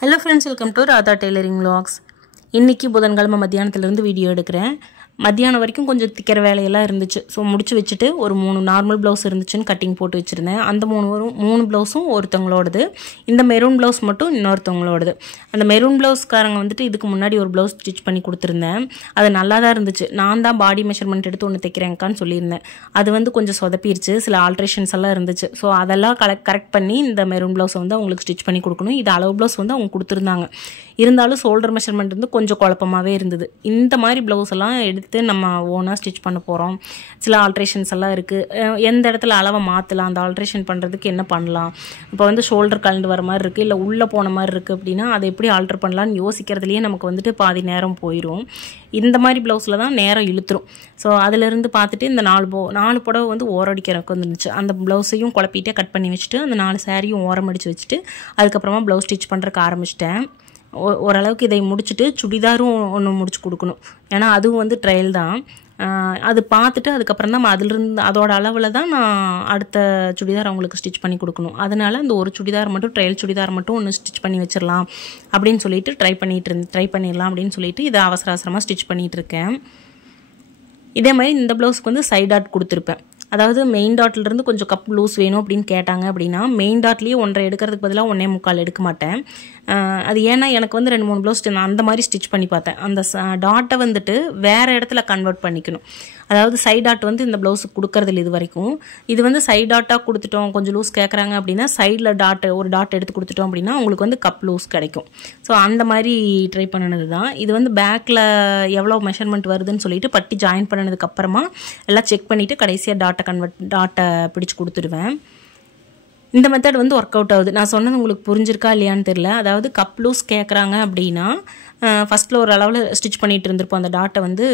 Hello friends, welcome to Radha Tailoring Vlogs. இன்னைக்கு புதன்கிழமை மத்தியானத்துல இருந்து வீடியோ எடுக்கிறேன். மத்தியானம் வரைக்கும் கொஞ்சம் திக்கிற வேலையெல்லாம் இருந்துச்சு. ஸோ முடிச்சு வச்சுட்டு ஒரு 3 நார்மல் ப்ளவுஸ் இருந்துச்சுன்னு கட்டிங் போட்டு வச்சுருந்தேன். அந்த 3 ப்ளவுஸும் ஒருத்தவங்களோடது. இந்த மெரூன் ப்ளவுஸ் மட்டும் இன்னொருத்தவங்களோடது. அந்த மெரூன் ப்ளவுஸ்காரங்க வந்துட்டு இதுக்கு முன்னாடி ஒரு ப்ளவுஸ் ஸ்டிச் பண்ணி கொடுத்துருந்தேன். அது நல்லா தான் இருந்துச்சு. நான் தான் பாடி மெஷர்மெண்ட் எடுத்து ஒன்று தைக்கிறேங்க்கான்னு சொல்லியிருந்தேன். அது வந்து கொஞ்சம் சொதப்பிருச்சு. சில ஆல்ட்ரேஷன்ஸ் எல்லாம் இருந்துச்சு. ஸோ அதெல்லாம் கரெக்ட் பண்ணி இந்த மெரூன் ப்ளவுஸை வந்து அவங்களுக்கு ஸ்டிச் பண்ணி கொடுக்கணும். இது அளவு ப்ளவுஸ் வந்து அவங்க கொடுத்துருந்தாங்க. இருந்தாலும் ஷோல்டர் மெஷர்மெண்ட் வந்து கொஞ்சம் குழப்பமாகவே இருந்தது. இந்த மாதிரி ப்ளவுஸ் எல்லாம் எடுத்து நம்ம ஓனாக ஸ்டிச் பண்ண போகிறோம். சில ஆல்ட்ரேஷன்ஸ் எல்லாம் இருக்குது. எந்த இடத்துல அளவை மாற்றலாம், அந்த ஆல்ட்ரேஷன் பண்ணுறதுக்கு என்ன பண்ணலாம், இப்போ வந்து ஷோல்டர் கலந்து வர மாதிரி இருக்குது, இல்லை உள்ளே போன மாதிரி இருக்குது அப்படின்னா அதை எப்படி ஆல்ட்ரு பண்ணலான்னு யோசிக்கிறதுலேயே நமக்கு வந்துட்டு பாதி நேரம் போயிடும். இந்த மாதிரி ப்ளவுஸில் தான் நேரம் இழுத்துரும். ஸோ அதிலிருந்து பார்த்துட்டு இந்த 4 புடவை வந்து ஓரடிக்கிறதுக்கு வந்துருந்துச்சு. அந்த ப்ளவுஸையும் குழப்பிட்டே கட் பண்ணி வச்சுட்டு அந்த 4 சாரியும் ஓரம் அடித்து வச்சுட்டு அதுக்கப்புறமா ப்ளவுஸ் ஸ்டிச் பண்ணுறதுக்கு ஆரம்பிச்சிட்டேன். ஓரளவுக்கு இதை முடிச்சுட்டு சுடிதாரும் ஒன்று முடிச்சு கொடுக்கணும். ஏன்னா அதுவும் வந்து ட்ரையல் தான். அது பார்த்துட்டு அதுக்கப்புறம் தான் அதிலிருந்து அதோட அளவில் தான் நான் அடுத்த சுடிதார் அவங்களுக்கு ஸ்டிச் பண்ணி கொடுக்கணும். அதனால் அந்த ஒரு சுடிதார் மட்டும் ட்ரையல் சுடிதார் மட்டும் ஒன்று ஸ்டிச் பண்ணி வச்சிடலாம் அப்படின்னு சொல்லிட்டு ட்ரை பண்ணிடலாம் அப்படின்னு சொல்லிட்டு இதை அவசரமாக ஸ்டிச் பண்ணிகிட்டு இருக்கேன். இதே மாதிரி இந்த ப்ளவுஸ்க்கு வந்து சைட் டாட் கொடுத்துருப்பேன். அதாவது மெயின் டாட்லேருந்து கொஞ்சம் கப் லூஸ் வேணும் அப்படின்னு கேட்டாங்க அப்படின்னா மெயின் டாட்லேயே 1.5 எடுக்கிறதுக்கு பதிலாக 1.25 எடுக்க மாட்டேன். அது ஏன்னா எனக்கு வந்து 2-3 ப்ளவுஸ் நான் அந்த மாதிரி ஸ்டிச் பண்ணி பார்த்தேன். அந்த டாட்டை வந்துட்டு வேறு இடத்துல கன்வெர்ட் பண்ணிக்கணும். அதாவது சைட் டாட் வந்து இந்த ப்ளவுஸுக்கு கொடுக்கறதில்ல இது வரைக்கும். இது வந்து சைட் டாட்டாக கொடுத்துட்டோம், கொஞ்சம் லூஸ் கேட்குறாங்க அப்படின்னா சைடில் ஒரு டாட் எடுத்து கொடுத்துட்டோம் அப்படின்னா உங்களுக்கு வந்து கப் லூஸ் கிடைக்கும். ஸோ அந்த மாதிரி ட்ரை பண்ணினது தான். இது வந்து பேக்கில் எவ்வளோ மெஷர்மெண்ட் வருதுன்னு சொல்லிட்டு பட்டி ஜாயின் பண்ணினதுக்கப்புறமா எல்லாம் செக் பண்ணிவிட்டு கடைசியாக டாட்டை பிடிச்சி கொடுத்துடுவேன். இந்த மெத்தட் வந்து ஒர்க் அவுட் ஆகுது. நான் சொன்னது உங்களுக்கு புரிஞ்சிருக்கா இல்லையான்னு தெரியல. அதாவது கப் லூஸ் கேட்குறாங்க அப்படின்னா ஃபஸ்ட்டில் ஒரு அளவில் ஸ்டிச் பண்ணிகிட்டு இருந்திருப்போம். அந்த டாட்டை வந்து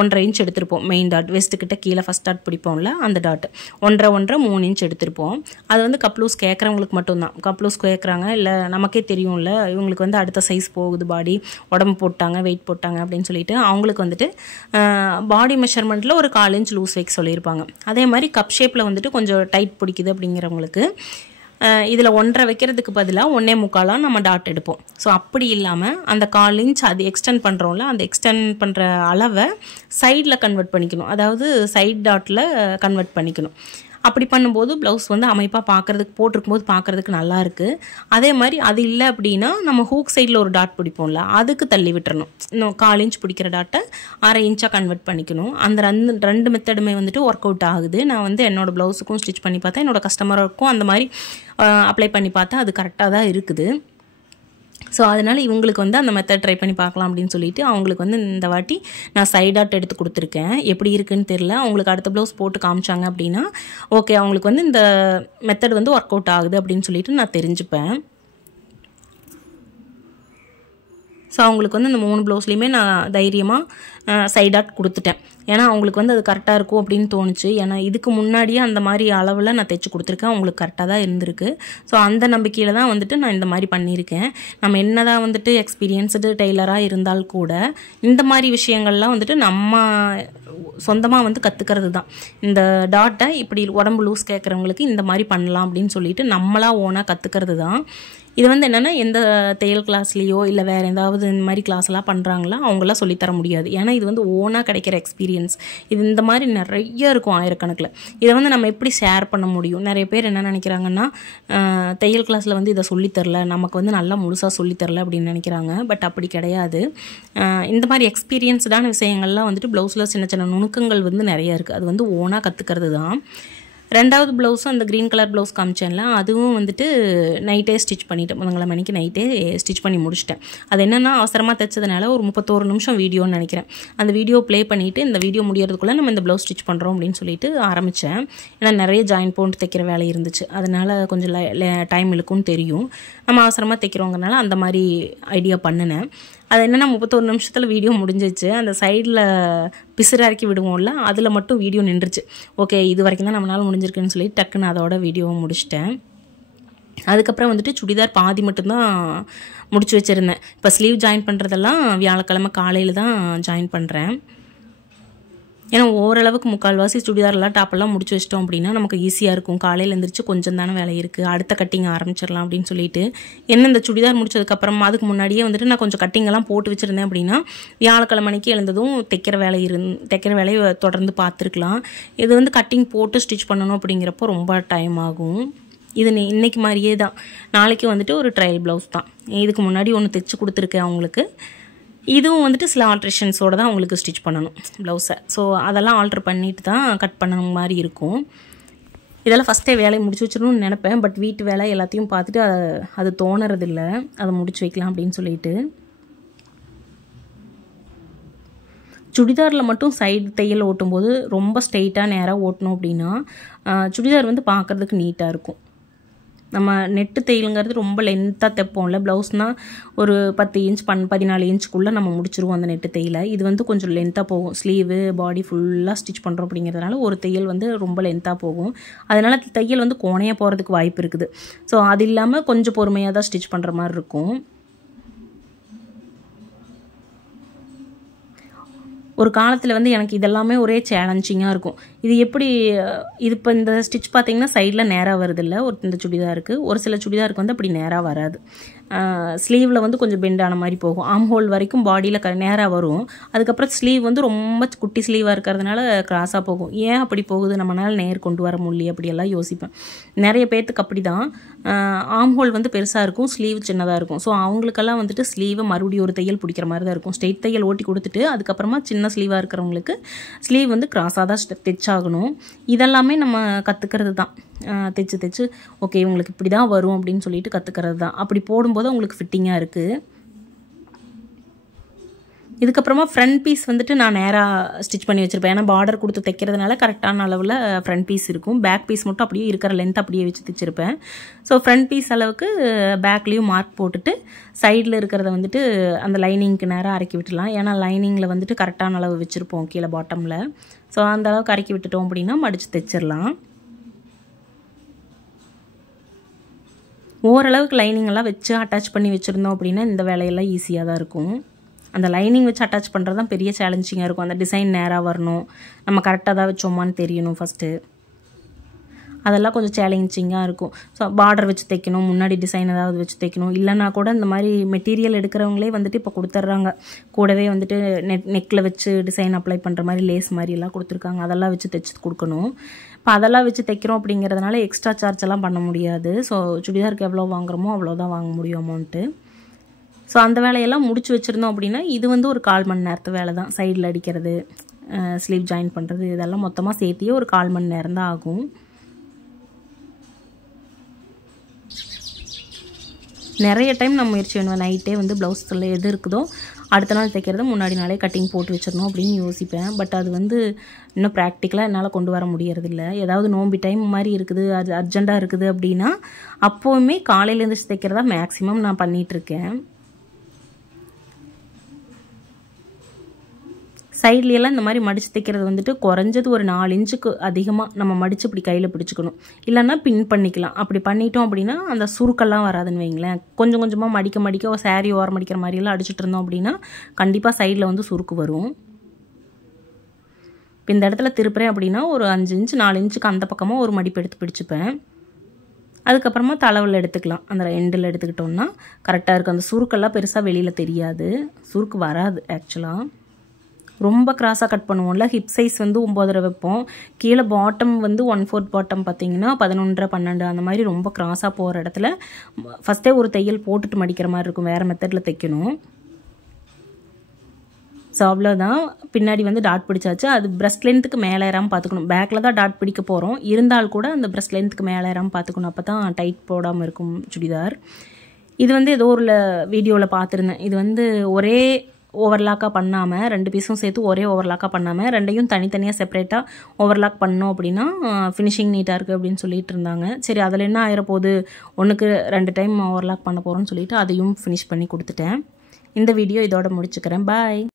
1.5 இன்ச் எடுத்திருப்போம். மெயின் டாட் வெஸ்ட்டுக்கிட்ட கீழே ஃபஸ்ட் டாட் பிடிப்போம்ல அந்த டாட் 1.5 3 இன்ச் எடுத்திருப்போம். அது வந்து கப் லூஸ் கேட்குறவங்களுக்கு மட்டும்தான். கப் லூஸ் கேட்குறாங்க இல்லை நமக்கே தெரியும்ல இவங்களுக்கு வந்து அடுத்த சைஸ் போகுது, பாடி உடம்பு போட்டாங்க, வெயிட் போட்டாங்க அப்படின்னு சொல்லிட்டு அவங்களுக்கு வந்துட்டு பாடி மெஷர்மெண்ட்டில் ஒரு 1/4 இன்ச் லூஸ் வைக்க சொல்லியிருப்பாங்க. அதே மாதிரி கப் ஷேப்பில் வந்துட்டு கொஞ்சம் டைட் பிடிக்குது அப்படிங்கிறவங்களுக்கு இதில் 1.5 வைக்கிறதுக்கு பதிலாக 1.25 நம்ம டாட் எடுப்போம். ஸோ அப்படி இல்லாமல் அந்த 1/4 இன்ச் அது எக்ஸ்டெண்ட் பண்ணுறோம்ல அந்த எக்ஸ்டெண்ட் பண்ணுற அளவை சைடில் கன்வெர்ட் பண்ணிக்கணும். அதாவது சைட் டாட்டில் கன்வெர்ட் பண்ணிக்கணும். அப்படி பண்ணும்போது ப்ளவுஸ் வந்து அமைப்பாக போட்டிருக்கும்போது பார்க்குறதுக்கு நல்லாயிருக்கு. அதே மாதிரி அது இல்லை அப்படின்னா நம்ம ஹூக் சைடில் ஒரு டாட் பிடிப்போம்ல அதுக்கு தள்ளி விட்டுறணும். இன்னும் 1/4 இன்ச் பிடிக்கிற டாட்டை 1/2 இன்ச்சாக கன்வெர்ட் பண்ணிக்கணும். அந்த ரெண்டு மெத்தடுமே வந்துட்டு ஒர்க் அவுட் ஆகுது. நான் வந்து என்னோடய ப்ளவுஸுக்கும் ஸ்டிச் பண்ணி பார்த்தேன், என்னோடய கஸ்டமருக்கும் அந்த மாதிரி அப்ளை பண்ணி பார்த்தேன். அது கரெக்டாக தான் இருக்குது. ஸோ அதனால் இவங்களுக்கு வந்து அந்த மெத்தட் ட்ரை பண்ணி பார்க்கலாம் அப்படின்னு சொல்லிட்டு அவங்களுக்கு வந்து இந்த வாட்டி நான் சைட் டாட் எடுத்து கொடுத்துருக்கேன். எப்படி இருக்குன்னு தெரியல. அவங்களுக்கு அடுத்த ப்ளவுஸ் போட்டு காமிச்சாங்க அப்படின்னா ஓகே அவங்களுக்கு வந்து இந்த மெத்தட் வந்து ஒர்க் அவுட் ஆகுது அப்படின்னு சொல்லிட்டு நான் தெரிஞ்சுப்பேன். ஸோ அவங்களுக்கு வந்து இந்த 3 ப்ளவுஸ்லையுமே நான் தைரியமாக சைட் டாட் கொடுத்துட்டேன். ஏன்னா அவங்களுக்கு வந்து அது கரெக்டாக இருக்கும் அப்படின்னு தோணுச்சு. ஏன்னா இதுக்கு முன்னாடியே அந்த மாதிரி அளவில் நான் தைச்சி கொடுத்துருக்கேன். அவங்களுக்கு கரெக்டாக தான் இருந்திருக்கு. ஸோ அந்த நம்பிக்கையில் தான் வந்துட்டு நான் இந்த மாதிரி பண்ணியிருக்கேன். நம்ம என்ன தான் வந்துட்டு எக்ஸ்பீரியன்ஸ்டு டெய்லராக இருந்தால் கூட இந்த மாதிரி விஷயங்கள்லாம் வந்துட்டு நம்ம சொந்தமாக வந்து கற்றுக்கிறது தான். இந்த டாட்டை இப்படி உடம்பு லூஸ் கேட்குறவங்களுக்கு இந்த மாதிரி பண்ணலாம் அப்படின்னு சொல்லிட்டு நம்மளாக ஓனாக கற்றுக்கிறது தான். இது வந்து என்னென்னா எந்த தையல் கிளாஸ்லேயோ இல்லை வேறு ஏதாவது இந்த மாதிரி கிளாஸ்லாம் பண்ணுறாங்களா அவங்களாம் சொல்லித்தர முடியாது. ஏன்னா இது வந்து ஓனாக கிடைக்கிற எக்ஸ்பீரியன்ஸ். இது இந்த மாதிரி நிறைய இருக்கும் ஆயிரக்கணக்கில். இதை வந்து நம்ம எப்படி ஷேர் பண்ண முடியும்? நிறைய பேர் என்ன நினைக்கிறாங்கன்னா தையல் கிளாஸில் வந்து இதை சொல்லித்தரல, நமக்கு வந்து நல்லா முழுசாக சொல்லித்தரல அப்படின்னு நினைக்கிறாங்க. பட் அப்படி கிடையாது. இந்த மாதிரி எக்ஸ்பீரியன்ஸ்டான விஷயங்கள்லாம் வந்துட்டு ப்ளவுஸில் சின்ன சின்ன நுணுக்கங்கள் வந்து நிறைய இருக்குது. அது வந்து ஓனாக கற்றுக்கிறது தான். ரெண்டாவது ப்ளவுஸும் அந்த க்ரீன் கலர் ப்ளவுஸ் காமிச்சேன்ல அதுவும் வந்துட்டு நைட்டே ஸ்டிச் பண்ணிவிட்டேன். முதங்களாம் மணிக்கு நைட்டே ஸ்டிச் பண்ணி முடிச்சிட்டேன். அது என்னென்னா அவசரமாக தைச்சதுனால ஒரு 31 நிமிஷம் வீடியோன்னு நினைக்கிறேன். அந்த வீடியோ ப்ளே பண்ணிவிட்டு இந்த வீடியோ முடியறதுக்குள்ளே நம்ம இந்த ப்ளவுஸ் ஸ்டிச் பண்ணுறோம் அப்படின்னு சொல்லிட்டு ஆரம்பித்தேன். ஏன்னா நிறைய ஜாயின் போட்டு தைக்கிற வேலை இருந்துச்சு. அதனால் கொஞ்சம் டைம் இழுக்கும்னு தெரியும். நம்ம அவசரமாக தைக்கிறோங்கிறனால அந்த மாதிரி ஐடியா பண்ணினேன். அது என்னென்னா 31 நிமிஷத்தில் வீடியோ முடிஞ்சிச்சு. அந்த சைடில் பிசுறு இறக்கி விடுவோம்ல அதில் மட்டும் வீடியோ நின்றுச்சு. ஓகே இது வரைக்கும் தான் நம்மளால் முடிஞ்சிருக்குன்னு சொல்லி டக்குன்னு அதோட வீடியோவை முடிச்சிட்டேன். அதுக்கப்புறம் வந்துட்டு சுடிதார் பாதி மட்டும்தான் முடிச்சு வச்சுருந்தேன். இப்போ ஸ்லீவ் ஜாயின் பண்ணுறதெல்லாம் வியாழக்கிழமை காலையில் தான் ஜாயின் பண்ணுறேன். ஏன்னா ஓரளவுக்கு முக்கால்வாசி சுடிதார்லாம் டாப்பெல்லாம் முடிச்சு வச்சிட்டோம் அப்படின்னா நமக்கு ஈஸியாக இருக்கும். காலையில் எழுந்திரிச்சு கொஞ்சம் தானே வேலை இருக்குது, அடுத்த கட்டிங் ஆரம்பிச்சிடலாம் அப்படின்னு சொல்லிட்டு என்ன இந்த சுடிதார் முடிச்சதுக்கப்புறமா அதுக்கு முன்னாடியே வந்துட்டு நான் கொஞ்சம் கட்டிங்கெல்லாம் போட்டு வச்சுருந்தேன் அப்படின்னா வியாழக்கிழமை மணிக்கு எழுந்ததும் தைக்கிற வேலையை தொடர்ந்து பார்த்துருக்கலாம். இது வந்து கட்டிங் போட்டு ஸ்டிச் பண்ணணும் அப்படிங்கிறப்போ ரொம்ப டைம் ஆகும். இது இன்றைக்கி மாதிரியே தான், நாளைக்கு வந்துட்டு ஒரு ட்ரையல் ப்ளவுஸ் தான். இதுக்கு முன்னாடி ஒன்று தைச்சி கொடுத்துருக்கேன் அவங்களுக்கு. இதுவும் வந்துட்டு சில ஆல்ட்ரேஷன்ஸோடு தான் அவங்களுக்கு ஸ்டிச் பண்ணணும் ப்ளவுஸை. ஸோ அதெல்லாம் ஆல்ட்ரு பண்ணிட்டு தான் கட் பண்ண மாதிரி இருக்கும். இதெல்லாம் ஃபஸ்ட்டே வேலையை முடிச்சு வச்சிடணும்னு நினப்பேன். பட் வீட்டு வேலை எல்லாத்தையும் பார்த்துட்டு அது தோணுறதில்லை, அதை முடிச்சு வைக்கலாம் அப்படின்னு சொல்லிட்டு. சுடிதாரில் மட்டும் சைடு தையல் ஓட்டும்போது ரொம்ப ஸ்ட்ரெயிட்டாக நேராக ஓட்டணும் அப்படின்னா சுடிதார் வந்து பார்க்குறதுக்கு நீட்டாக இருக்கும். நம்ம நெட்டு தையலுங்கிறது ரொம்ப லென்த்தாக தைப்போம்ல, ப்ளவுஸ்னால் ஒரு 10 இன்ச் 14 இன்ச்சுக்குள்ளே நம்ம முடிச்சிருவோம் அந்த நெட்டு தையலை. இது வந்து கொஞ்சம் லென்த்தாக போகும். ஸ்லீவு பாடி ஃபுல்லாக ஸ்டிச் பண்ணுறோம் அப்படிங்கிறதுனால ஒரு தையல் வந்து ரொம்ப லென்த்தாக போகும். அதனால் தையல் வந்து கோணையாக போகிறதுக்கு வாய்ப்பு இருக்குது. ஸோ அது இல்லாமல் கொஞ்சம் பொறுமையாக தான் ஸ்டிச் பண்ணுற மாதிரி இருக்கும். ஒரு காலத்தில் வந்து எனக்கு இதெல்லாமே ஒரே சேலஞ்சிங்காக இருக்கும். இது எப்படி இது இப்போ இந்த ஸ்டிச் பார்த்திங்கன்னா சைடில் நேராக வருதில்ல இந்த சுடிதாருக்கு. ஒரு சில சுடிதாருக்கு வந்து அப்படி நேராக வராது. ஸ்லீவில் வந்து கொஞ்சம் பெண்டான மாதிரி போகும். ஆம் ஹோல் வரைக்கும் பாடியில் நேராக வரும். அதுக்கப்புறம் ஸ்லீவ் வந்து ரொம்ப குட்டி ஸ்லீவாக இருக்கிறதுனால கிராஸாக போகும். ஏன் அப்படி போகுது, நம்மளால் நேர் கொண்டு வர முடியல அப்படியெல்லாம் யோசிப்பேன். நிறைய பேர்த்துக்கு அப்படி தான். ஆம் ஹோல் வந்து பெருசாக இருக்கும், ஸ்லீவ் சின்னதாக இருக்கும். ஸோ அவங்களுக்கெல்லாம் வந்துட்டு ஸ்லீவை மறுபடியும் ஒரு தையல் பிடிக்கிற மாதிரி தான் இருக்கும். ஸ்ட்ரெயிட் தையல் ஓட்டி கொடுத்துட்டு அதுக்கப்புறமா சின்ன ஸ்லீவாக இருக்கிறவங்களுக்கு ஸ்லீவ் வந்து கிராஸாக தான் தைச்சாகணும். இதெல்லாமே நம்ம கற்றுக்கிறது தான். தைச்சு ஓகே உங்களுக்கு இப்படி தான் வரும் அப்படின்னு சொல்லிட்டு கற்றுக்கிறது தான். அப்படி போடும்போது உங்களுக்கு ஃபிட்டிங்காக இருக்குது. இதுக்கப்புறமா ஃப்ரண்ட் பீஸ் வந்துட்டு நான் நேராக ஸ்டிச் பண்ணி வச்சுருப்பேன். ஏன்னா பார்டர் கொடுத்து தைக்கிறதுனால கரெக்டான அளவில் ஃப்ரண்ட் பீஸ் இருக்கும். பேக் பீஸ் மட்டும் அப்படியே இருக்கிற லென்த் அப்படியே வச்சு தைச்சிருப்பேன். ஸோ ஃப்ரண்ட் பீஸ் அளவுக்கு பேக்லேயும் மார்க் போட்டுட்டு சைடில் இருக்கிறத வந்துட்டு அந்த லைனிங்க்கு நேராக அரைக்கி விட்டுடலாம். ஏன்னா லைனிங்கில் வந்துட்டு கரெக்டான அளவு வச்சுருப்போம் கீழே பாட்டமில். ஸோ அந்த அளவுக்கு அரைக்கி விட்டுட்டோம் அப்படின்னா மடித்து தைச்சிடலாம். ஓரளவுக்கு லைனிங்கெல்லாம் வச்சு அட்டாச் பண்ணி வச்சுருந்தோம் அப்படின்னா இந்த வேலையெல்லாம் ஈஸியாக தான் இருக்கும். அந்த லைனிங் வச்சு அட்டாச் பண்ணுறது தான் பெரிய சேலஞ்சிங்காக இருக்கும். அந்த டிசைன் நேராக வரணும், நம்ம கரெக்டாக தான் வச்சோமான்னு தெரியணும் ஃபஸ்ட்டு. அதெல்லாம் கொஞ்சம் சேலஞ்சிங்காக இருக்கும். ஸோ பார்டர் வச்சு தைக்கணும், முன்னாடி டிசைன் ஏதாவது வச்சு தைக்கணும். இல்லைனா கூட இந்த மாதிரி மெட்டீரியல் எடுக்கிறவங்களே வந்துட்டு இப்போ கொடுத்துட்றாங்க. கூடவே வந்துட்டு நெக்கில் வச்சு டிசைன் அப்ளை பண்ணுற மாதிரி லேஸ் மாதிரி எல்லாம் கொடுத்துருக்காங்க. அதெல்லாம் வச்சு தைச்சி கொடுக்கணும். இப்போ அதெல்லாம் வச்சு தைக்கிறோம் அப்படிங்கிறதுனால எக்ஸ்ட்ரா சார்ஜ் எல்லாம் பண்ண முடியாது. ஸோ சுடிதாருக்கு எவ்வளோ வாங்குறோமோ அவ்வளோதான் வாங்க முடியும் அமௌண்ட்டு. ஸோ அந்த வேலையெல்லாம் முடிச்சு வச்சுருந்தோம் அப்படின்னா இது வந்து ஒரு 1/4 மணி நேரத்து வேலை தான். சைடில் அடிக்கிறது, ஸ்லீவ் ஜாயின் பண்ணுறது, இதெல்லாம் மொத்தமாக சேர்த்தியே ஒரு 1/4 மணி நேரம் தான் ஆகும். நிறைய டைம் நான் முயற்சி பண்ணுவேன். நைட்டே வந்து ப்ளவுஸில் எது இருக்குதோ அடுத்த நாள் தைக்கிறத முன்னாடி நாளே கட்டிங் போட்டு வச்சிடணும் அப்படின்னு யோசிப்பேன். பட் அது வந்து இன்னும் ப்ராக்டிக்கலாக என்னால் கொண்டு வர முடியறதில்ல. ஏதாவது நோம்பி டைம் மாதிரி இருக்குது, அது அர்ஜெண்ட்டாக இருக்குது அப்படின்னா அப்போவுமே காலையிலேருந்து தைக்கிறதா மேக்ஸிமம் நான் பண்ணிகிட்ருக்கேன். சைட்லையெல்லாம் இந்த மாதிரி மடித்து தைக்கிறது வந்துட்டு குறைஞ்சது ஒரு 4 இன்ச்சுக்கு அதிகமாக நம்ம மடித்து இப்படி கையில் பிடிச்சிக்கணும். இல்லைன்னா பின் பண்ணிக்கலாம். அப்படி பண்ணிட்டோம் அப்படின்னா அந்த சுருக்கெல்லாம் வராதுன்னு வைங்களேன். கொஞ்சம் கொஞ்சமாக மடிக்க ஒரு சாரீ ஓரம் மடிக்கிற மாதிரியெல்லாம் அடிச்சுட்டு இருந்தோம் அப்படின்னா கண்டிப்பாக சைடில் வந்து சுருக்கு வரும். இப்போ இந்த இடத்துல திருப்புறேன் அப்படின்னா ஒரு 5 இன்ச்சு 4 இன்ச்சுக்கு அந்த பக்கமாக ஒரு மடிப்பு எடுத்து பிடிச்சிப்பேன். அதுக்கப்புறமா தளவில் எடுத்துக்கலாம். அந்த எண்டில் எடுத்துக்கிட்டோம்னா கரெக்டாக இருக்கும். அந்த சுருக்கெல்லாம் பெருசாக வெளியில் தெரியாது, சுருக்கு வராது. ஆக்சுவலாக ரொம்ப கிராஸாக கட் பண்ணுவோம்ல, ஹிப் சைஸ் வந்து 9.5 வைப்போம். கீழே பாட்டம் வந்து 1/4 பாட்டம் பார்த்தீங்கன்னா 11.5 12 அந்த மாதிரி ரொம்ப கிராஸாக போகிற இடத்துல ஃபஸ்ட்டே ஒரு தையல் போட்டுட்டு மடிக்கிற மாதிரி இருக்கும். வேறு மெத்தடில் தைக்கணும். ஸோ அவ்வளோதான். பின்னாடி வந்து டாட் பிடிச்சாச்சு. அது பிரஸ்ட் லென்த்துக்கு மேலே ஏறாமல் பார்த்துக்கணும். பேக்கில் தான் டாட் பிடிக்க போகிறோம், இருந்தால் கூட அந்த பிரஸ்ட் லென்த்துக்கு மேலே ஏறாமல் பார்த்துக்கணும். அப்போ தான் டைட் போடாமல் இருக்கும் சுடிதார். இது வந்து ஏதோ ஒரு வீடியோவில் பார்த்துருந்தேன். இது வந்து ஒரே ஓவர்லாக்காக பண்ணாமல் 2 பீஸும் சேர்த்து ஒரே ஓவர்லாக்காக பண்ணாமல் 2யும் தனித்தனியாக செப்பரேட்டாக ஓவர்லாக் பண்ணோம் அப்படின்னா ஃபினிஷிங் நீட்டாக இருக்குது அப்படின்னு சொல்லிட்டு இருந்தாங்க. சரி அதில் என்ன ஆயிரப்போகுது, 1க்கு 2 டைம் ஓவர்லாக் பண்ண போகிறோன்னு சொல்லிட்டு அதையும் ஃபினிஷ் பண்ணி கொடுத்துட்டேன். இந்த வீடியோ இதோட முடிச்சுக்கிறேன். பாய்.